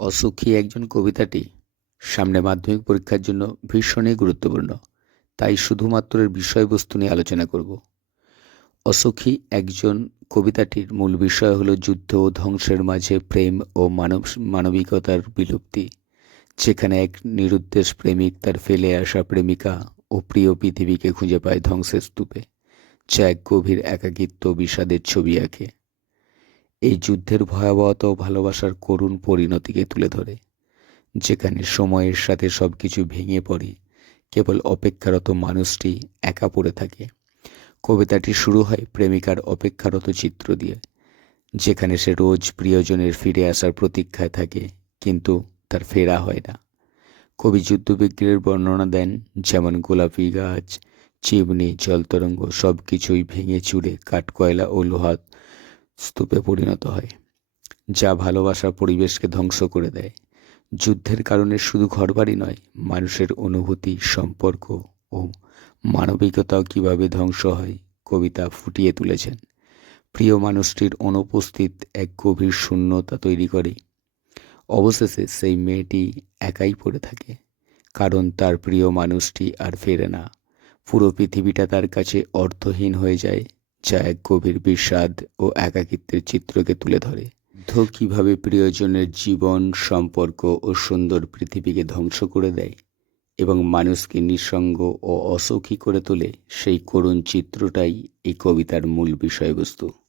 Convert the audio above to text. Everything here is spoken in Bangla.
অসুখী একজন কবিতাটি সামনে মাধ্যমিক পরীক্ষার জন্য ভীষণই গুরুত্বপূর্ণ। তাই শুধুমাত্র এর বিষয়বস্তু নিয়ে আলোচনা করব। অসুখী একজন কবিতাটির মূল বিষয় হলো যুদ্ধ ও ধ্বংসের মাঝে প্রেম ও মানব, মানবিকতার বিলুপ্তি, যেখানে এক নিরুদ্দেশ প্রেমিক তার ফেলে আসা প্রেমিকা ও প্রিয় পৃথিবীকে খুঁজে পায় ধ্বংসের স্তূপে, যা এক গভীর একাকিত্ব বিষাদের ছবি আঁকে। এই যুদ্ধের ভয়াবহতা ও ভালোবাসার করুণ পরিণতিকে তুলে ধরে, যেখানে সময়ের সাথে সব কিছু ভেঙে পড়ে, কেবল অপেক্ষারত মানুষটি একা পড়ে থাকে। কবিতাটি শুরু হয় প্রেমিকার অপেক্ষারত চিত্র দিয়ে, যেখানে সে রোজ প্রিয়জনের ফিরে আসার প্রতীক্ষায় থাকে, কিন্তু তার ফেরা হয় না। কবি যুদ্ধবিগ্রহের বর্ণনা দেন, যেমন গোলাপি গাছ, চিমনি, জলতরঙ্গ সব কিছুই ভেঙে চুরে কাঠকয়লা ও লোহা স্তূপে পরিণত হয়, যা ভালোবাসার পরিবেশকে ধ্বংস করে দেয়। যুদ্ধের কারণে শুধু ঘরবাড়ি নয়, মানুষের অনুভূতি, সম্পর্ক ও মানবিকতাও কীভাবে ধ্বংস হয়, কবিতা ফুটিয়ে তুলেছেন। প্রিয় মানুষটির অনুপস্থিত এক গভীর শূন্যতা তৈরি করে। অবশেষে সেই মেয়েটি একাই পড়ে থাকে, কারণ তার প্রিয় মানুষটি আর ফেরে না। পুরো পৃথিবীটা তার কাছে অর্থহীন হয়ে যায় যা এক গভীর বিষাদ ও একাকিত্বের চিত্রকে তুলে ধরে। যুদ্ধ কীভাবে প্রিয়জনের জীবন, সম্পর্ক ও সুন্দর পৃথিবীকে ধ্বংস করে দেয় এবং মানুষকে নিঃসঙ্গ ও অসৌখী করে তোলে, সেই করুণ চিত্রটাই এই কবিতার মূল বিষয়বস্তু।